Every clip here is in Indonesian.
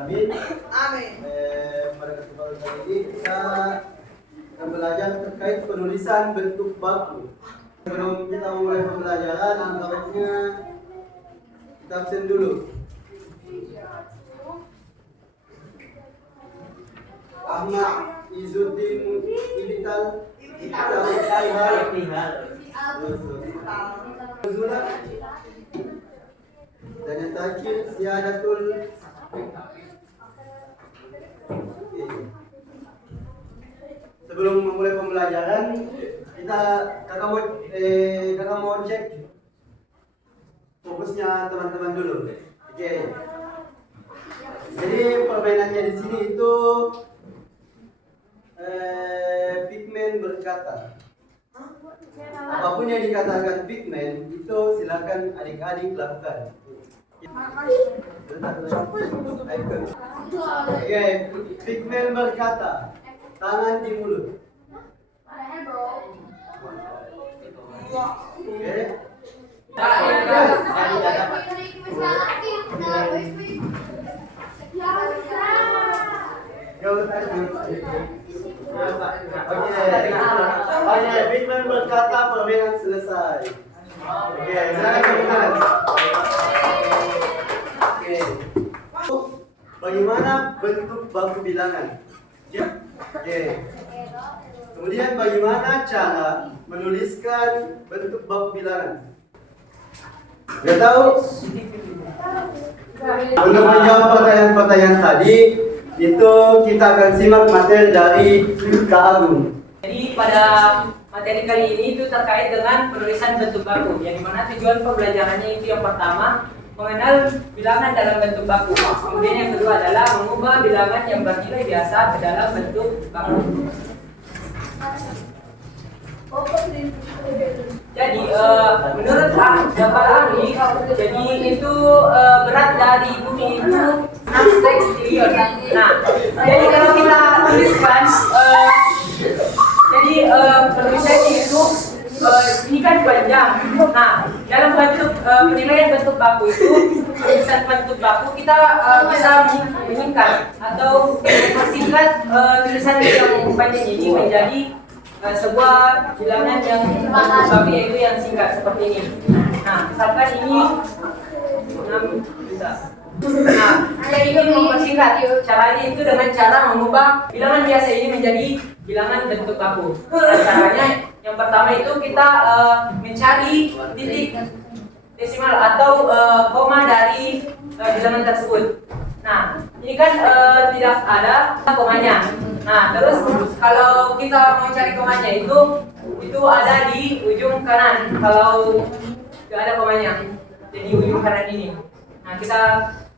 alamin. Amin. Pada kesempatan kali ini kita akan belajar terkait penulisan bentuk baku. Sebelum kita mulai pembelajaran, alangkah baiknya kita absen dulu. Ahmad Izuddin Ibital dan yang terakhir Siadatul. Sebelum memulai pembelajaran, kakak mau cek fokusnya teman-teman dulu. Oke. Jadi permainannya di sini itu pigmen berkata. Apapun yang dikatakan pigmen itu silakan adik-adik lakukan. Oke, pigmen berkata, tangan di mulut. Oke. Oke, pigmen berkata, permainan selesai. Oke, silakan teman-teman. Oke. Bagaimana bentuk baku bilangan? Oke. Kemudian bagaimana cara menuliskan bentuk baku bilangan? Sudah tahu? Untuk menjawab pertanyaan-pertanyaan tadi, itu kita akan simak materi dari Kak Agung. Jadi pada materi kali ini itu terkait dengan penulisan bentuk baku, yang dimana tujuan pembelajarannya itu yang pertama mengenal bilangan dalam bentuk baku. Kemudian yang kedua adalah mengubah bilangan yang bernilai biasa ke dalam bentuk baku. Jadi menurut Jabal ahli, jadi itu berat dari bumi itu 6 triliun. Nah, jadi kalau kita tuliskan, jadi penulisannya itu ini kan panjang. Nah, dalam bentuk penilaian bentuk baku itu, tulisan bentuk baku kita bisa menyingkat atau mempersingkat tulisan yang panjang ini menjadi sebuah bilangan yang bentuk baku yaitu yang singkat seperti ini. Nah, misalkan ini 6 juta. Nah, kita ingin mempersingkat. Caranya itu dengan cara mengubah bilangan biasa ini menjadi bilangan bentuk baku. Caranya yang pertama itu kita mencari titik desimal atau koma dari bilangan tersebut. Nah, ini kan tidak ada komanya. Nah, terus kalau kita mau cari komanya itu ada di ujung kanan. Kalau tidak ada komanya, jadi ujung kanan ini. Nah, kita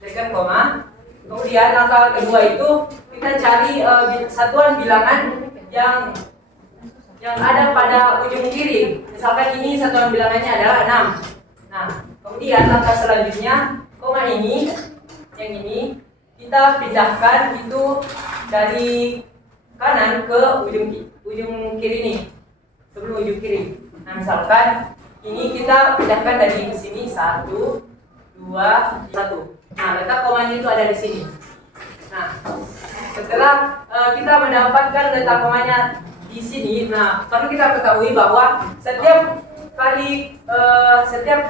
berikan koma. Kemudian langkah kedua itu kita cari satuan bilangan yang ada pada ujung kiri. Misalkan ini satuan bilangannya adalah 6. Nah, kemudian langkah selanjutnya koma ini, yang ini kita pindahkan itu dari kanan ke ujung kiri ini, sebelum ujung kiri. Nah, misalkan ini kita pindahkan dari sini 1, 2, 1. Nah, letak komanya itu ada di sini. Nah, setelah kita mendapatkan letak komanya di sini, nah perlu kita ketahui bahwa setiap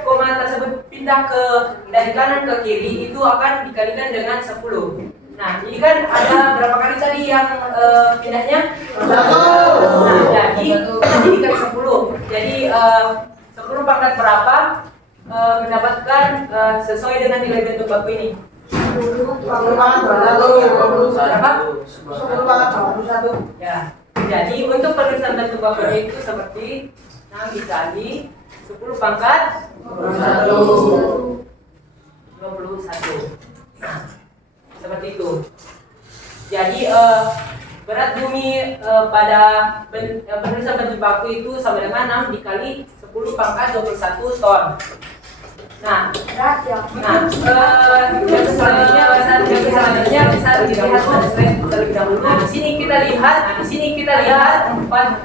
koma tersebut pindah dari kanan ke kiri itu akan dikalikan dengan 10. Nah, ini kan ada berapa kali tadi yang pindahnya? Nah, jadi dikali 10. Jadi 10 pangkat berapa mendapatkan sesuai dengan nilai bentuk baku ini? 10 ya. Jadi untuk penulisan bentuk baku itu seperti 6 dikali 10 pangkat 21. Nah, seperti itu. Jadi berat bumi pada penulisan bentuk baku itu sama dengan 6 dikali 10 pangkat 21 ton. Nah, yang selanjutnya bisa dilihat pada slide terlebih dahulu. Nah, di sini kita lihat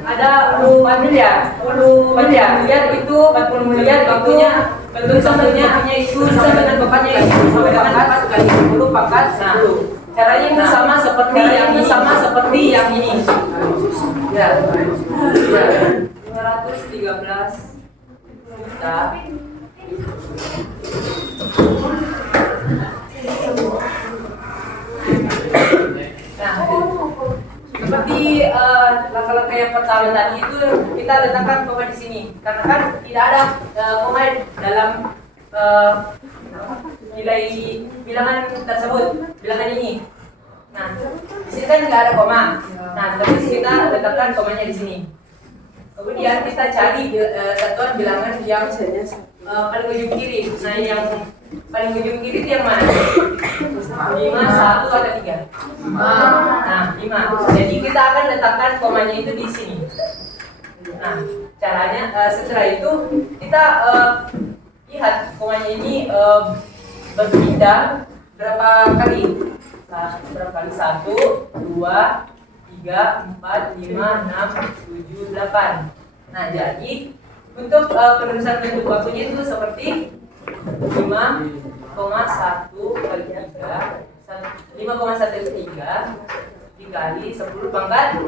ada 4 miliar. 40 miliar itu bentuknya bentuk satunya hanya itu sama dengan bapaknya itu sama dengan 4 kali 10 pangkat 10. Caranya itu sama seperti yang ini. Ya. 213 juta. Nah, seperti langkah-langkah yang pertama tadi itu kita letakkan koma di sini karena kan tidak ada koma dalam nilai bilangan tersebut, bilangan ini. Nah, di sini kan nggak ada koma. Nah, terus kita letakkan komanya di sini. Kemudian kita cari satuan bilangan yang paling ujung kiri. Nah, yang paling ujung kiri itu yang mana? 5, 1 atau 3? 5. Nah, 5. Jadi kita akan letakkan komanya itu di sini. Nah, caranya setelah itu kita lihat komanya ini berpindah berapa kali? Berapa kali? 1, 2, 3, 4, 5, 6, 7, 8. Nah, jadi untuk penulisan bentuk bakunya itu seperti 5,1 kali 3 5,1 dikali 10 pangkat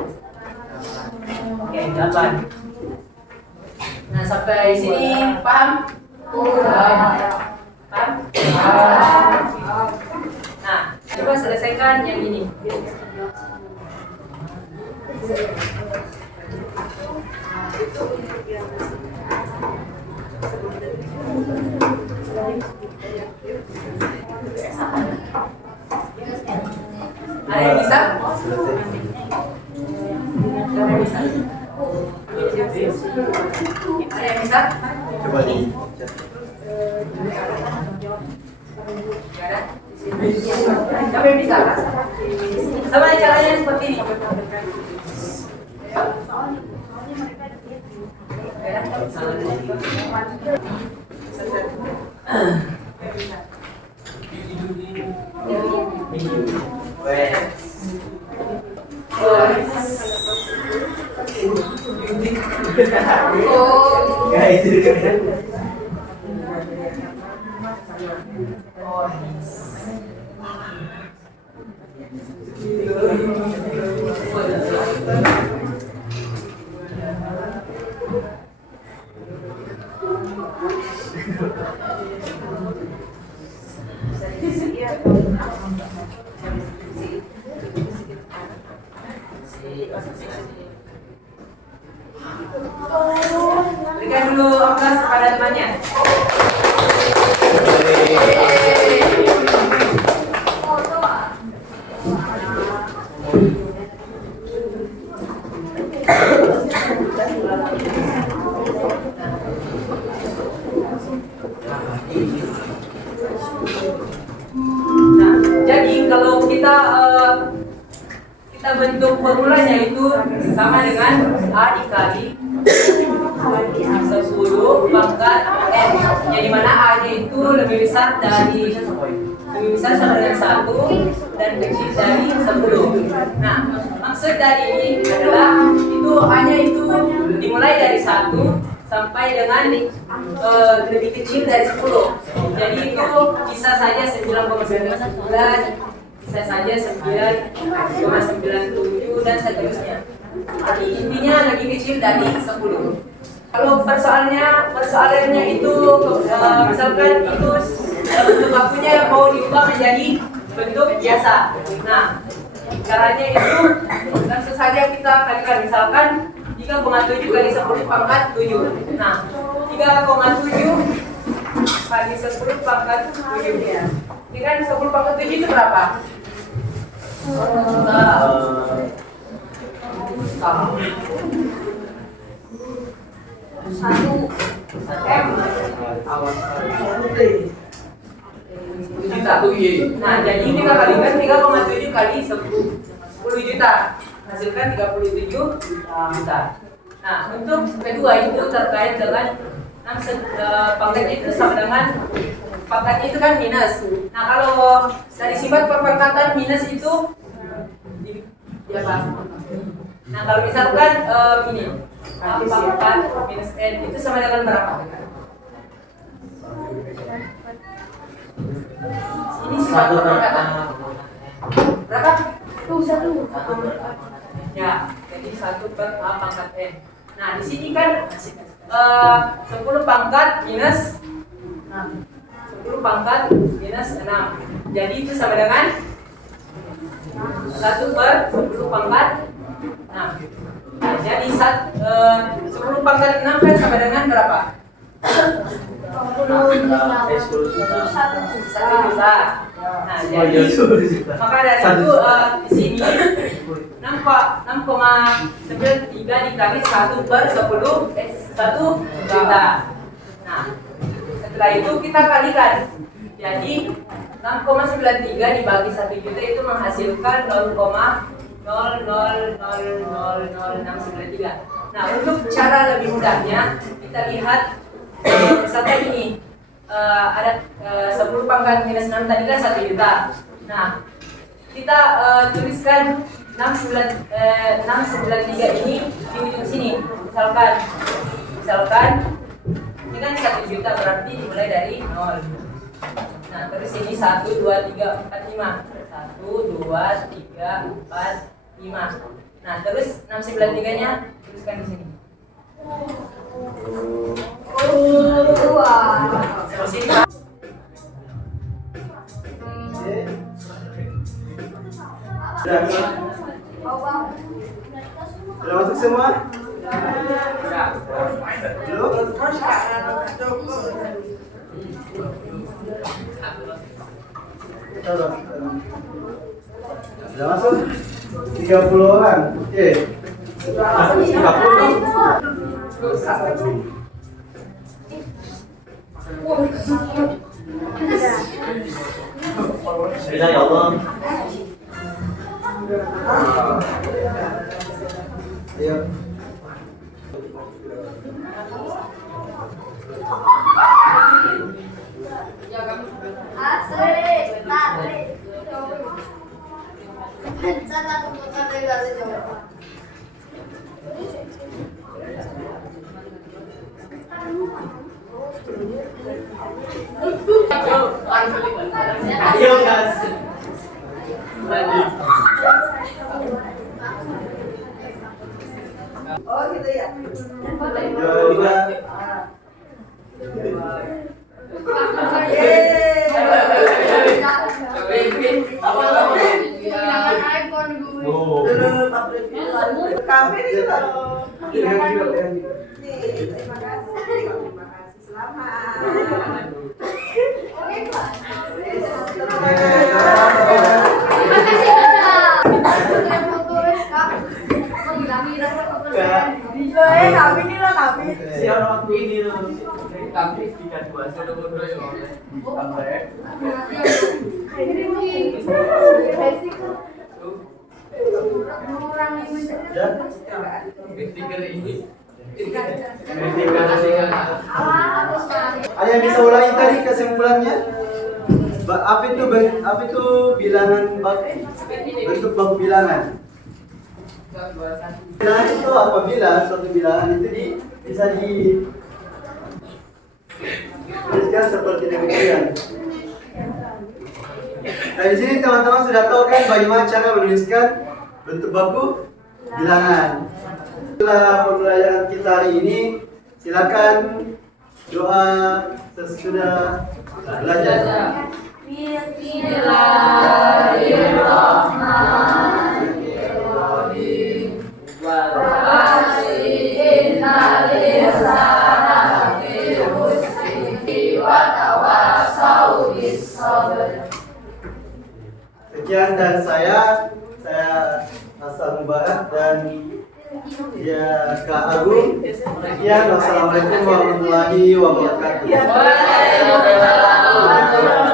oke 8. Nah, sampai sini paham? Paham? Nah, coba selesaikan yang ini. Ada yang bisa? Ada yang bisa? Coba di Siapa yang bisa? Sama caranya seperti ini. Berikan dulu aplaus kepada temannya. Nah, jadi kalau kita bentuk formulanya itu sama dengan A dikali 10 pangkat M, yang dimana A nya itu lebih besar sama dengan 1 dan kecil dari 10. Nah, maksud dari ini adalah itu A nya itu dimulai dari 1 sampai dengan lebih kecil dari 10. Jadi itu bisa saja 9,99, bisa saja 9,97 dan seterusnya. Jadi intinya lebih kecil dari 10. Kalau persoalannya itu misalkan itu bentuk bakunya mau diubah menjadi bentuk biasa. Nah, caranya itu langsung saja kita kalikan, misalkan 3,7 kali 10 pangkat 7. Nah, 3,7 kali 10 pangkat 7. Ini kan 10 pangkat 7 itu berapa? Nah, jadi kita kalikan 3,7 kali 10 juta, hasilkan 37 juta. Nah, untuk kedua itu terkait dengan pangkatnya itu sama dengan pangkatnya itu kan minus. Nah, kalau dari sifat perpangkatan minus itu apa? Nah, kalau misalkan ini pangkat minus n itu sama dengan berapa? Ini satu pangkat. Berapa? Satu. Ya, jadi 1 per A pangkat N. Nah, di sini kan 10 pangkat minus 6. 10 pangkat minus 6. Jadi itu sama dengan 1 per 10 pangkat 6. Nah, jadi 10 pangkat 6 kan sama dengan berapa? 1 juta. Nah, jadi maka dari itu di sini 6,93 dikali 1 per 10 1 juta. Nah, setelah itu kita kalikan. Jadi 6,93 dibagi 1 juta itu menghasilkan 0,00000693. Nah, untuk cara lebih mudahnya kita lihat misalkan ini ada 10 pangkat minus 6 tadi kan 1 juta. Nah, kita tuliskan 693 ini di ujung sini. Misalkan ini kan 1 juta berarti dimulai dari 0. Nah, terus ini 1, 2, 3, 4, 5. 1, 2, 3, 4, 5. Nah, terus 693-nya tuliskan di sini. Terus ini Sudah masuk semua? Belum? Sudah masuk? 30 orang. Oke. 30. Bisa ya Allah. Ayo. Ayo guys. Oh gitu ya. Dua. Kafe itu loh. Pegang juga, pegang juga. Terima kasih. Selamat. Kami ini lah kami. Siapa waktu ini loh? Kami tiga dua saya udah berdua ya. Ada yang bisa ulangi tadi kesimpulannya? Apa itu bilangan bentuk baku bilangan? Bilangan itu apabila suatu bilangan itu bisa dituliskan seperti demikian. Nah, di sini teman-teman sudah tahu kan bagaimana cara menuliskan bentuk baku bilangan. Setelah pembelajaran kita hari ini, silakan doa sesudah belajar. Bismillahirrahmanirrahim. Sekian dan saya Hasan Mubarak dan Kak Agung. Sekian, wassalamualaikum warahmatullahi wabarakatuh. Waalaikumsalam.